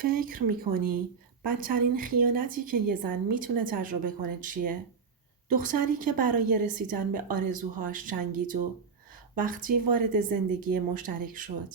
فکر میکنی بدترین خیانتی که یه زن میتونه تجربه کنه چیه؟ دختری که برای رسیدن به آرزوهاش جنگید و وقتی وارد زندگی مشترک شد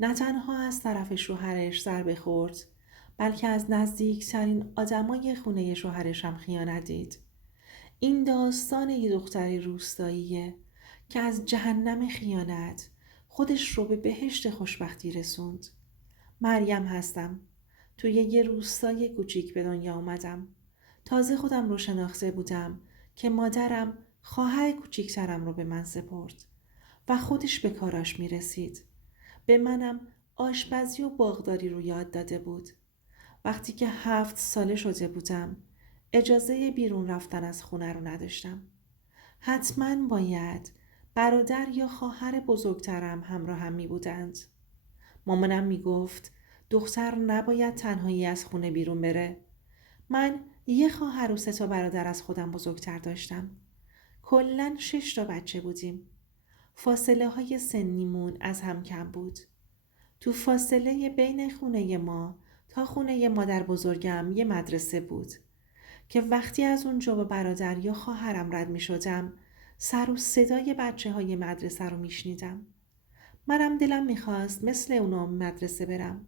نه تنها از طرف شوهرش ضربه خورد بلکه از نزدیکترین آدمای خونه شوهرش هم خیانت دید. این داستان یه دختری روستاییه که از جهنم خیانت خودش رو به بهشت خوشبختی رسوند. مریم هستم. توی یه روستای کوچیک به دنیا آمدم. تازه خودم رو شناخته بودم که مادرم خواهر کوچیکترم رو به من سپرد و خودش به کاراش می رسید. به منم آشپزی و باغداری رو یاد داده بود. وقتی که 7 ساله شده بودم اجازه بیرون رفتن از خونه رو نداشتم. حتما باید برادر یا خواهر بزرگترم همراه هم می بودند. مامانم می گفت دختر نباید تنهایی از خونه بیرون بره. من یه خواهر و 3 برادر از خودم بزرگتر داشتم. کلاً 6 بچه بودیم. فاصله های سنیمون از هم کم بود. تو فاصله بین خونه ما تا خونه مادر بزرگم یه مدرسه بود که وقتی از اونجا با برادر یا خواهرم رد می شدم سر و صدای بچه های مدرسه رو می شنیدم. منم دلم می خواست مثل اونا مدرسه برم.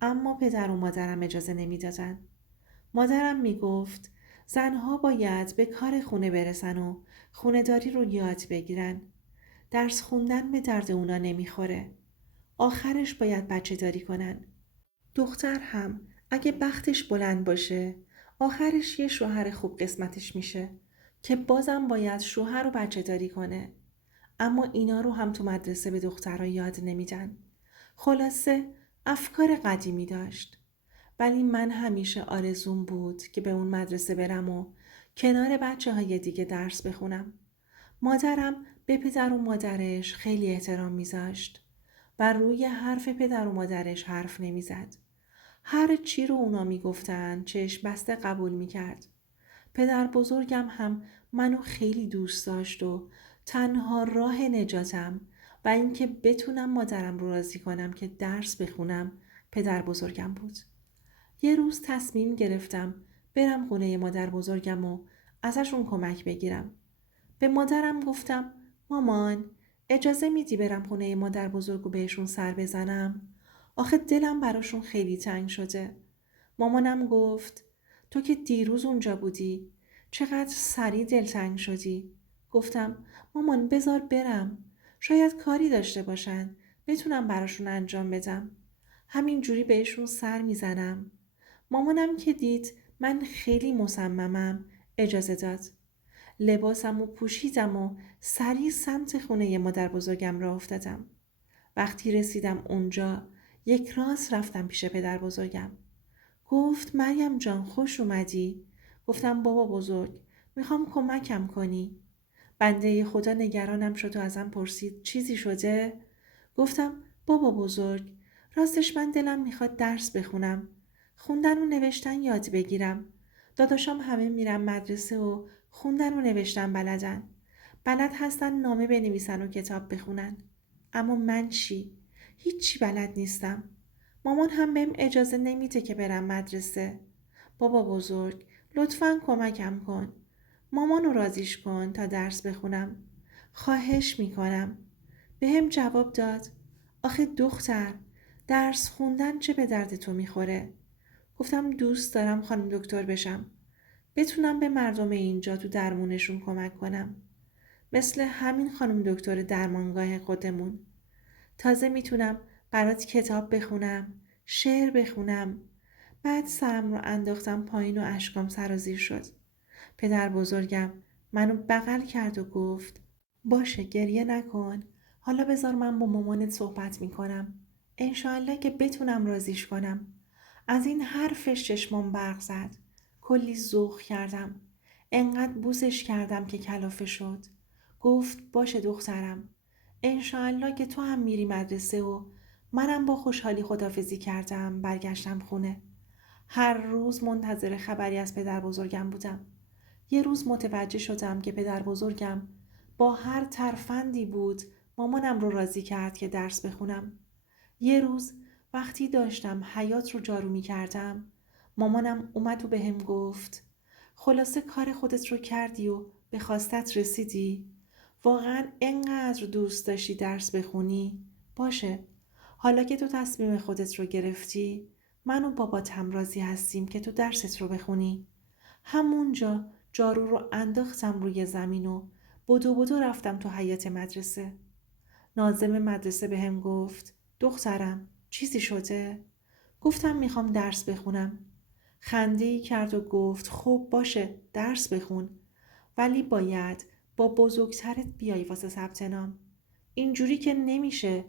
اما پدر و مادرم اجازه نمی دادن. مادرم می گفت زنها باید به کار خونه برسن و خونه‌داری رو یاد بگیرن. درس خوندن به درد اونا نمیخوره. آخرش باید بچه داری کنن. دختر هم اگه بختش بلند باشه آخرش یه شوهر خوب قسمتش میشه که بازم باید شوهر و بچه داری کنه. اما اینا رو هم تو مدرسه به دخترها یاد نمیدن. خلاصه افکار قدیمی داشت. ولی من همیشه آرزوم بود که به اون مدرسه برم و کنار بچه های دیگه درس بخونم. مادرم به پدر و مادرش خیلی احترام میذاشت و روی حرف پدر و مادرش حرف نمیزد. هر چی رو اونا میگفتن چشم بسته قبول میکرد. پدر بزرگم هم منو خیلی دوست داشت و تنها راه نجاتم و اینکه بتونم مادرم رو راضی کنم که درس بخونم پدر بزرگم بود. یه روز تصمیم گرفتم برم خونه مادر بزرگم و ازشون کمک بگیرم. به مادرم گفتم مامان اجازه میدی برم خونه مادر بزرگ و بهشون سر بزنم؟ آخه دلم براشون خیلی تنگ شده. مامانم گفت تو که دیروز اونجا بودی چقدر سریع دلتنگ شدی؟ گفتم مامان بذار برم. شاید کاری داشته باشن بتونم براشون انجام بدم. همین جوری بهشون سر میزنم. مامانم که دید من خیلی مصممم اجازه داد. لباسم و پوشیدم و سریع سمت خونه مادر بزرگم را افتادم. وقتی رسیدم اونجا یک راست رفتم پیش پدر بزرگم. گفت مریم جان خوش اومدی. گفتم بابا بزرگ میخوام کمکم کنی. بنده خدا نگرانم شد و ازم پرسید چیزی شده؟ گفتم بابا بزرگ راستش من دلم میخواد درس بخونم. خوندن و نوشتن یاد بگیرم. داداشام همه میرن مدرسه و خوندن و نوشتن بلدن. بلد هستن نامه بنویسن و کتاب بخونن. اما من چی؟ هیچی بلد نیستم. مامان هم بهم اجازه نمیده که برم مدرسه. بابا بزرگ لطفاً کمکم کن. مامانو راضیش کن تا درس بخونم. خواهش میکنم. بهم جواب داد آخه دختر درس خوندن چه به درد تو میخوره؟ گفتم دوست دارم خانم دکتر بشم. بتونم به مردم اینجا تو درمونشون کمک کنم. مثل همین خانم دکتر درمانگاه خودمون. تازه میتونم برات کتاب بخونم، شعر بخونم. بعد سرم رو انداختم پایین و اشکام سرازیر شد. پدر بزرگم منو بغل کرد و گفت باشه گریه نکن. حالا بذار من با مامانت صحبت میکنم. انشاءالله که بتونم راضیش کنم. از این حرفش چشمام برق زد. کلی ذوق کردم. انقدر بوسش کردم که کلافه شد. گفت باشه دخترم. انشاءالله که تو هم میری مدرسه و منم با خوشحالی خداحافظی کردم برگشتم خونه. هر روز منتظر خبری از پدر بزرگم بودم. یه روز متوجه شدم که پدر بزرگم با هر ترفندی بود مامانم رو راضی کرد که درس بخونم. یه روز وقتی داشتم حیاط رو جارو می کردم مامانم اومد و بهم گفت خلاصه کار خودت رو کردی و به خواستت رسیدی؟ واقعا انقدر دوست داشتی درس بخونی؟ باشه، حالا که تو تصمیم خودت رو گرفتی من و بابات هم راضی هستیم که تو درست رو بخونی. همونجا جارو رو انداختم روی زمین و بدو بدو رفتم تو حیاط مدرسه. ناظم مدرسه بهم گفت دخترم چیزی شده؟ گفتم میخوام درس بخونم. خنده‌ای کرد و گفت خب باشه درس بخون، ولی باید با بزرگترت بیای واسه ثبت نام. اینجوری که نمیشه.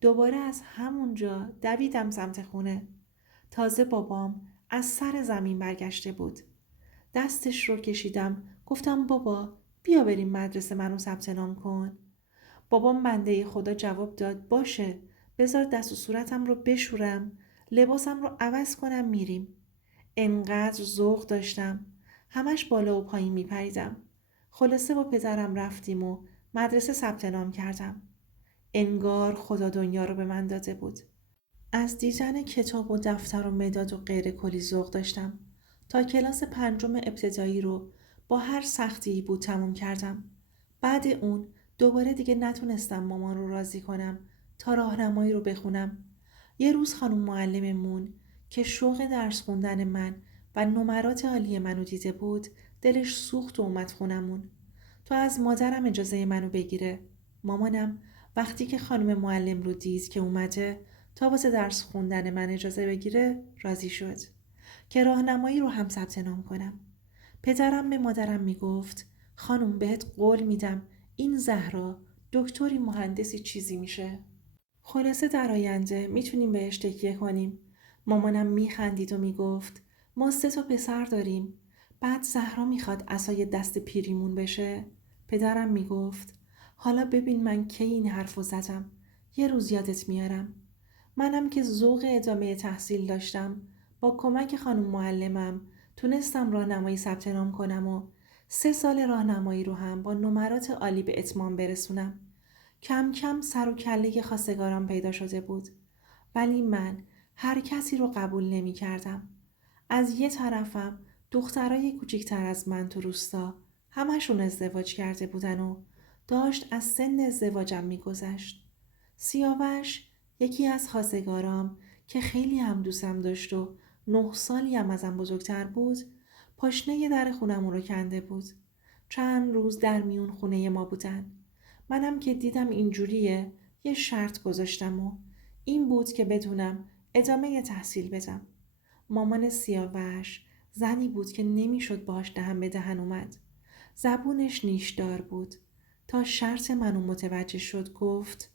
دوباره از همونجا دویدم سمت خونه. تازه بابام از سر زمین برگشته بود. دستش رو کشیدم گفتم بابا بیا بریم مدرسه منو ثبت نام کن. بابام بنده خدا جواب داد باشه، بذار دست و صورتم رو بشورم، لباسم رو عوض کنم میریم. انقدر ذوق داشتم همش بالا و پایین میپریدم. خلاصه با پدرم رفتیم و مدرسه ثبت نام کردم. انگار خدا دنیا رو به من داده بود. از دیدن کتاب و دفتر و مداد و غیر کلی ذوق داشتم. تا کلاس 5 ابتدایی رو با هر سختی بود تموم کردم. بعد اون دوباره دیگه نتونستم مامان رو راضی کنم تا راهنمایی رو بخونم. یه روز خانم معلممون که شوق درس خوندن من و نمرات عالی منو دیده بود دلش سوخت و اومد خونمون. تو از مادرم اجازه منو بگیره. مامانم وقتی که خانم معلم رو دید که اومده تا واسه درس خوندن من اجازه بگیره راضی شد که راهنمایی رو هم ثبت نام کنم. پدرم به مادرم میگفت خانم بهت قول میدم این زهرا دکتری مهندسی چیزی میشه. خلاصه در آینده میتونیم بهش تکیه کنیم. مامانم میخندید و میگفت ما 3 پسر داریم. بعد زهرا میخواد عصای دست پیریمون بشه. پدرم میگفت حالا ببین من کی این حرفو زدم. یه روز یادت میارم. منم که ذوق ادامه تحصیل داشتم با کمک خانم معلمم تونستم راهنمایی ثبت نام کنم و 3 سال راهنمایی رو هم با نمرات عالی به اتمام برسونم. کم کم سر و کله خواستگاران پیدا شده بود، ولی من هر کسی رو قبول نمی کردم. از یه طرفم دخترای کوچیکتر از من تو روستا همشون ازدواج کرده بودن و داشت از سن ازدواجم میگذشت. سیاوش یکی از خواستگارام که خیلی هم دوستم داشت و 9 سالی هم ازم بزرگتر بود پاشنه در خونمون رو کنده بود. چند روز در میون خونه ما بودن. منم که دیدم اینجوریه یه شرط گذاشتم و این بود که بدونم ادامه تحصیل بدم. مامان سیاوش زنی بود که نمیشد باش دهن به دهن اومد. زبونش نیشدار بود. تا شرط منو متوجه شد گفت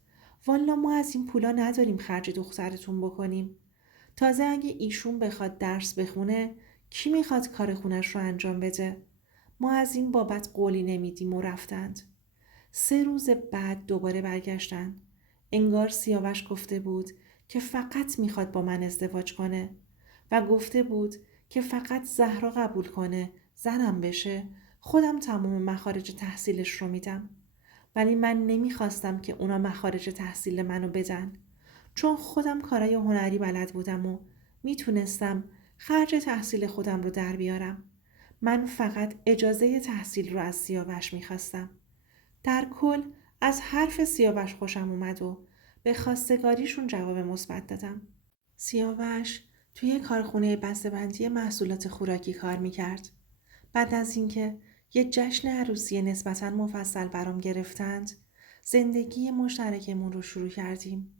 والا ما از این پولا نداریم خرج دخترتون بکنیم. تازه اگه ایشون بخواد درس بخونه کی میخواد کار خونش رو انجام بده؟ ما از این بابت قولی نمیدیم و رفتند. 3 روز بعد دوباره برگشتن. انگار سیاوش گفته بود که فقط میخواد با من ازدواج کنه و گفته بود که فقط زهرا قبول کنه زنم بشه خودم تمام مخارج تحصیلش رو میدم. ولی من نمیخواستم که اونا مخارج تحصیل منو بدن، چون خودم کارای هنری بلد بودم و میتونستم خرج تحصیل خودم رو در بیارم. من فقط اجازه تحصیل رو از سیاوش میخواستم. در کل از حرف سیاوش خوشم اومد و به خواستگاریشون جواب مثبت دادم. سیاوش توی کارخونه بسته‌بندی محصولات خوراکی کار میکرد. بعد از اینکه یه جشن عروسی نسبتاً مفصل برام گرفتند، زندگی مشترکمون رو شروع کردیم.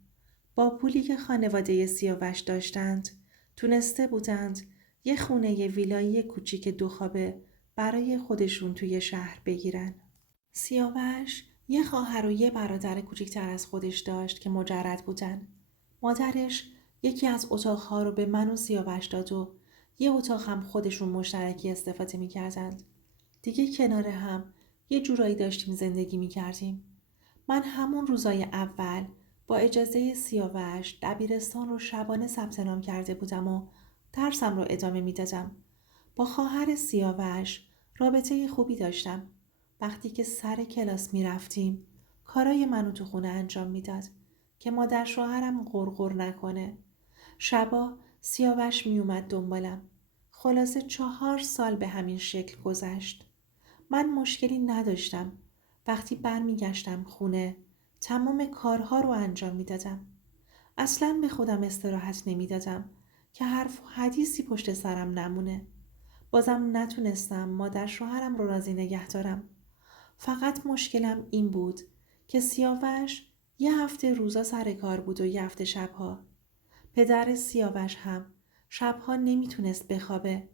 با پولی که خانواده سیاوش داشتند، تونسته بودند یه خونه ویلایی کوچیک 2 خوابه برای خودشون توی شهر بگیرن. سیاوش یه خواهر و یه برادر کوچیکتر از خودش داشت که مجرد بودن. مادرش یکی از اتاقها رو به من و سیاوش داد و یه اتاق هم خودشون مشترکی استفاده می‌کردند. دیگه کنار هم یه جورایی داشتیم زندگی می‌کردیم. من همون روزای اول با اجازه سیاوش دبیرستان رو شبانه ثبت نام کرده بودم و درسم رو ادامه میدادم. با خواهر سیاوش رابطه خوبی داشتم. وقتی که سر کلاس می رفتیم کارای منو تو خونه انجام میداد که مادر شوهرم غرغر نکنه. شبا سیاوش می اومد دنبالم. خلاصه 4 سال به همین شکل گذشت. من مشکلی نداشتم. وقتی برمیگشتم خونه تمام کارها رو انجام میدادم. اصلاً به خودم استراحت نمیدادم که حرف و حدیثی پشت سرم نمونه. بازم نتونستم مادر شوهرم رو راضی نگه دارم. فقط مشکلم این بود که سیاوش یه هفته روزا سر کار بود و یه هفته شبها. پدر سیاوش هم شبها نمیتونست بخوابه.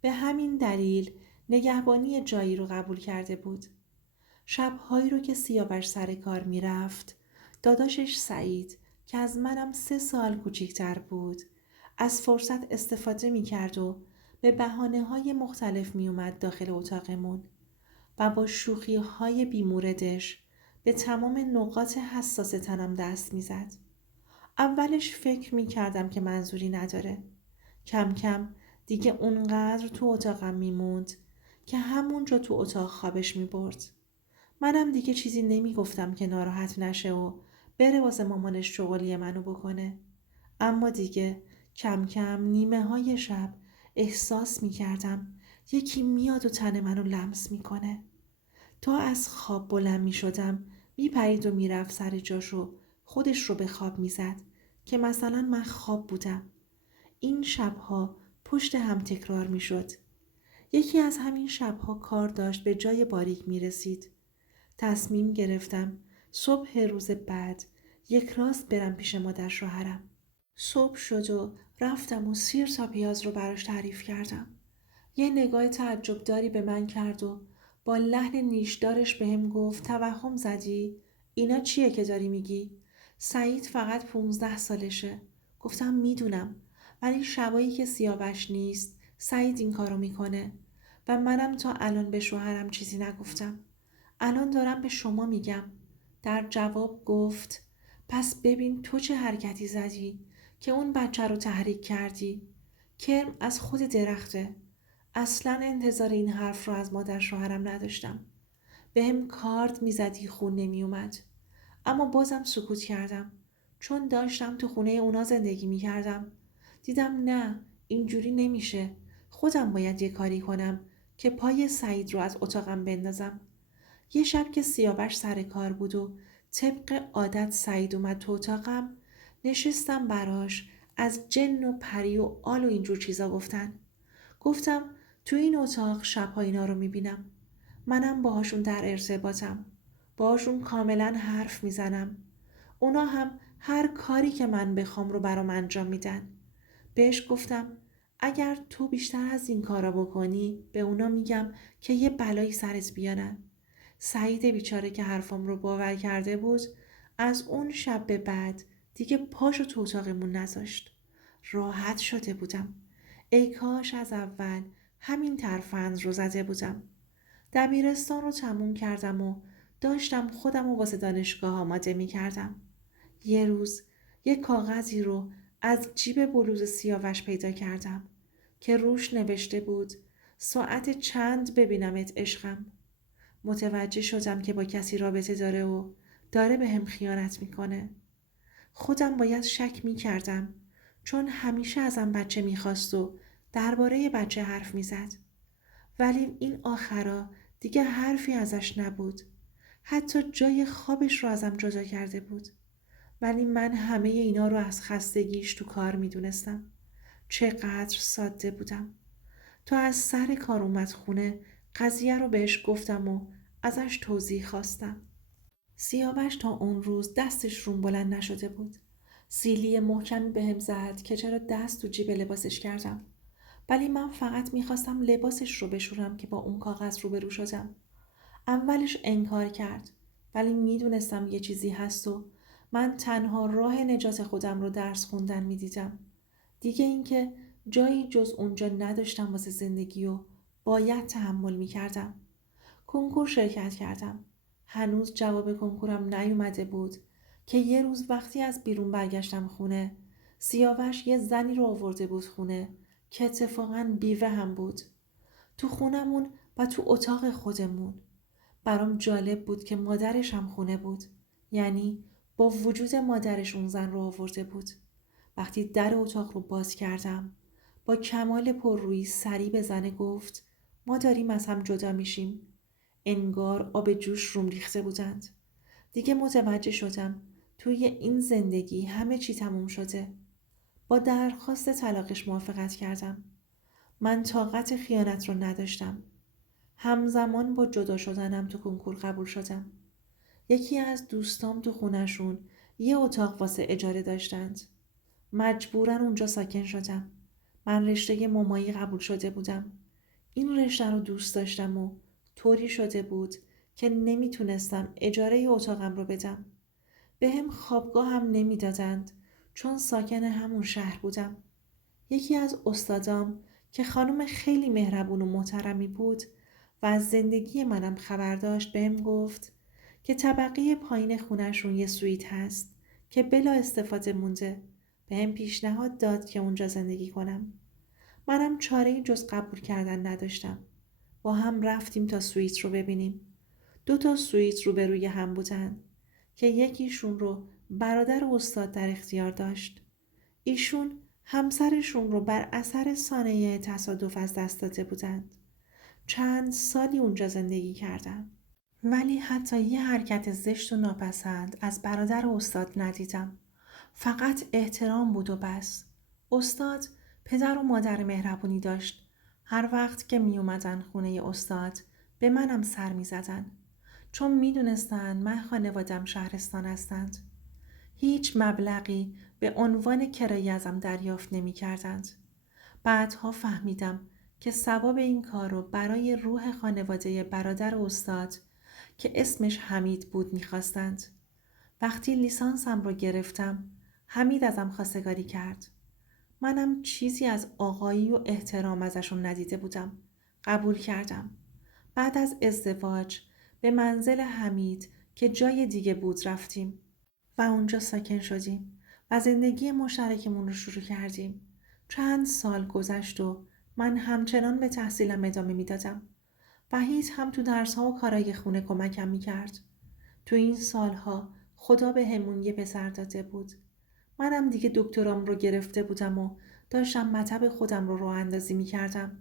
به همین دلیل نگهبانی جایی رو قبول کرده بود. شبهایی رو که سیاوش سر کار میرفت، داداشش سعید که از منم 3 سال کوچیکتر بود، از فرصت استفاده میکرد و به بهانه‌های مختلف میومد داخل اتاقمون و با شوخی‌های بی‌موردش به تمام نقاط حساس تنم دست میزد. اولش فکر میکردم که منظوری نداره. کم کم دیگه اونقدر تو اتاقم میموند که همونجا تو اتاق خوابش میبرد. منم دیگه چیزی نمیگفتم که ناراحت نشه و بره واسه مامانش شغلی منو بکنه. اما دیگه کم کم نیمه های شب احساس میکردم یکی میاد و تن منو لمس میکنه. تا از خواب بلند میشدم میپرید و میرفت سر جاش و خودش رو به خواب میزد که مثلا من خواب بودم. این شبها پشت هم تکرار میشد. یکی از همین شبها کار داشت به جای باریک میرسید. تصمیم گرفتم صبح روز بعد یک راست برم پیش مادر شوهرم. صبح شد و رفتم و سیر تا پیاز رو براش تعریف کردم. یه نگاه تعجب داری به من کرد و با لحن نیشدارش بهم گفت توهم زدی؟ اینا چیه که داری میگی؟ سعید فقط 15 سالشه. گفتم میدونم، ولی شبایی که سیاوش نیست سعید این کارو میکنه و منم تا الان به شوهرم چیزی نگفتم. الان دارم به شما میگم. در جواب گفت پس ببین تو چه حرکتی زدی که اون بچه رو تحریک کردی. کرم از خود درخته. اصلا انتظار این حرف رو از مادر شوهرم نداشتم. بهم کارد میزدی خون نمیومد. اما بازم سکوت کردم چون داشتم تو خونه اونا زندگی میکردم. دیدم نه، اینجوری نمیشه. خودم باید یه کاری کنم که پای سعید رو از اتاقم بندازم. یه شب که سیاوش سر کار بود و طبق عادت سعید اومد تو اتاقم، نشستم براش از جن و پری و آل و اینجور چیزا گفتم تو این اتاق شبها اینا رو میبینم. منم باهاشون در ارتباطم. باهاشون کاملا حرف میزنم. اونا هم هر کاری که من بخوام رو برام انجام میدن. بهش گفتم اگر تو بیشتر از این کارا بکنی به اونا میگم که یه بلایی سرت بیارن. سعید بیچاره که حرفم رو باور کرده بود از اون شب به بعد دیگه پاشو تو اتاقمون نذاشت. راحت شده بودم. ای کاش از اول همین ترفند رو زده بودم. دبیرستان رو تموم کردم و داشتم خودم رو واسه دانشگاه آماده می کردم. یه روز یه کاغذی رو از جیب بلوز سیاوش پیدا کردم که روش نوشته بود ساعت چند ببینمت عشقم. متوجه شدم که با کسی رابطه داره و داره به هم خیانت میکنه. خودم باید شک میکردم چون همیشه ازم بچه میخواست و درباره بچه حرف میزد. ولی این آخرا دیگه حرفی ازش نبود. حتی جای خوابش رو ازم جدا کرده بود. ولی من همه اینا رو از خستگیش تو کار میدونستم. چقدر ساده بودم. تا از سر کار اومد خونه قضیه رو بهش گفتم و ازش توضیح خواستم. سیاوش تا اون روز دستش روم بلند نشده بود. سیلی محکمی بهم زد که چرا دست تو جیب لباسش کردم. ولی من فقط میخواستم لباسش رو بشورم که با اون کاغذ روبرو شدم. اولش انکار کرد، ولی میدونستم یه چیزی هست و من تنها راه نجات خودم رو درس خوندن میدیدم. دیگه اینکه جایی جز اونجا نداشتم واسه زندگی و باید تحمل میکردم. کنکور شرکت کردم. هنوز جواب کنکورم نیومده بود که یه روز وقتی از بیرون برگشتم خونه، سیاوش یه زنی رو آورده بود خونه که اتفاقاً بیوه هم بود. تو خونمون و تو اتاق خودمون. برام جالب بود که مادرش هم خونه بود. یعنی با وجود مادرش اون زن رو آورده بود. وقتی در اتاق رو باز کردم با کمال پررویی سری به زنه گفت ما داریم از هم جدا میشیم. انگار آب جوش روم ریخته بودند. دیگه متوجه شدم توی این زندگی همه چی تموم شده. با درخواست طلاقش موافقت کردم. من طاقت خیانت رو نداشتم. همزمان با جدا شدنم تو کنکور قبول شدم. یکی از دوستام تو خونشون یه اتاق واسه اجاره داشتند. مجبورن اونجا ساکن شدم. من رشته مامایی قبول شده بودم. این رشته رو دوست داشتم و طوری شده بود که نمیتونستم اجاره اتاقم رو بدم. به هم خوابگاه هم نمیدادند چون ساکن همون شهر بودم. یکی از استادام که خانم خیلی مهربون و محترمی بود و از زندگی منم خبر داشت بهم گفت که طبقه پایین خونه‌شون یه سویت هست که بلا استفاده مونده. بهم پیشنهاد داد که اونجا زندگی کنم. منم چاره‌ای جز قبول کردن نداشتم. با هم رفتیم تا سویت رو ببینیم. 2 سویت روبروی هم بودن که یکیشون رو برادر استاد در اختیار داشت. ایشون همسرشون رو بر اثر صانعه تصادف از دست داده بودند. چند سالی اونجا زندگی کردم. ولی حتی یه حرکت زشت و ناپسند از برادر استاد ندیدم. فقط احترام بود و بس. استاد پدر و مادر مهربونی داشت. هر وقت که می اومدن خونه استاد به منم سر می زدن. چون می دونستن من خانوادم شهرستان هستند. هیچ مبلغی به عنوان کرایه ازم دریافت نمی کردند. بعدها فهمیدم که ثواب این کار رو برای روح خانواده برادر استاد که اسمش حمید بود می‌خواستند. وقتی لیسانسم رو گرفتم حمید ازم خواستگاری کرد. منم چیزی از آقایی و احترام ازشون ندیده بودم. قبول کردم. بعد از ازدواج به منزل حمید که جای دیگه بود رفتیم و اونجا ساکن شدیم و زندگی مشترکمون رو شروع کردیم. چند سال گذشت و من همچنان به تحصیلم ادامه میدادم. وحید هم تو درس‌ها و کارای خونه کمکم میکرد. تو این سالها خدا به همون یه پسر داده بود. منم دیگه دکترام رو گرفته بودم و داشتم مطب خودم رو راه اندازی میکردم.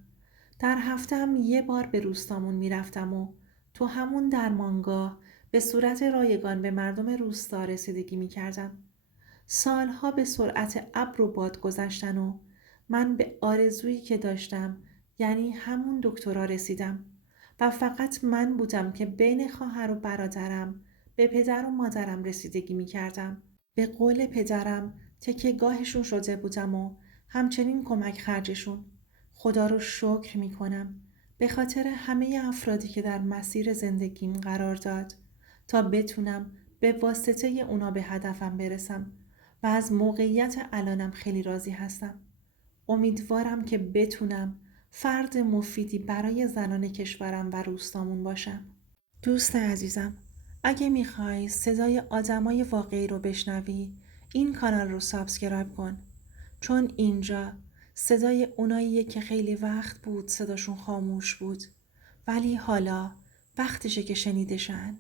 در هفته هم یه بار به روستامون میرفتم و تو همون درمانگاه به صورت رایگان به مردم روستا رسیدگی میکردم. سالها به سرعت ابر و باد گذشتن و من به آرزویی که داشتم یعنی همون دکترا رسیدم و فقط من بودم که بین خواهر و برادرم به پدر و مادرم رسیدگی می کردم. به قول پدرم تکیه‌گاهشون شده بودم و همچنین کمک خرجشون. خدا رو شکر می کنم به خاطر همه افرادی که در مسیر زندگیم قرار داد تا بتونم به واسطه اونا به هدفم برسم و از موقعیت الانم خیلی راضی هستم. امیدوارم که بتونم فرد مفیدی برای زنان کشورم و روستامون باشم. دوست عزیزم، اگه میخوای صدای آدمای واقعی رو بشنوی، این کانال رو سابسکرایب کن. چون اینجا صدای اوناییه که خیلی وقت بود صداشون خاموش بود. ولی حالا وقتشه که شنیده شن.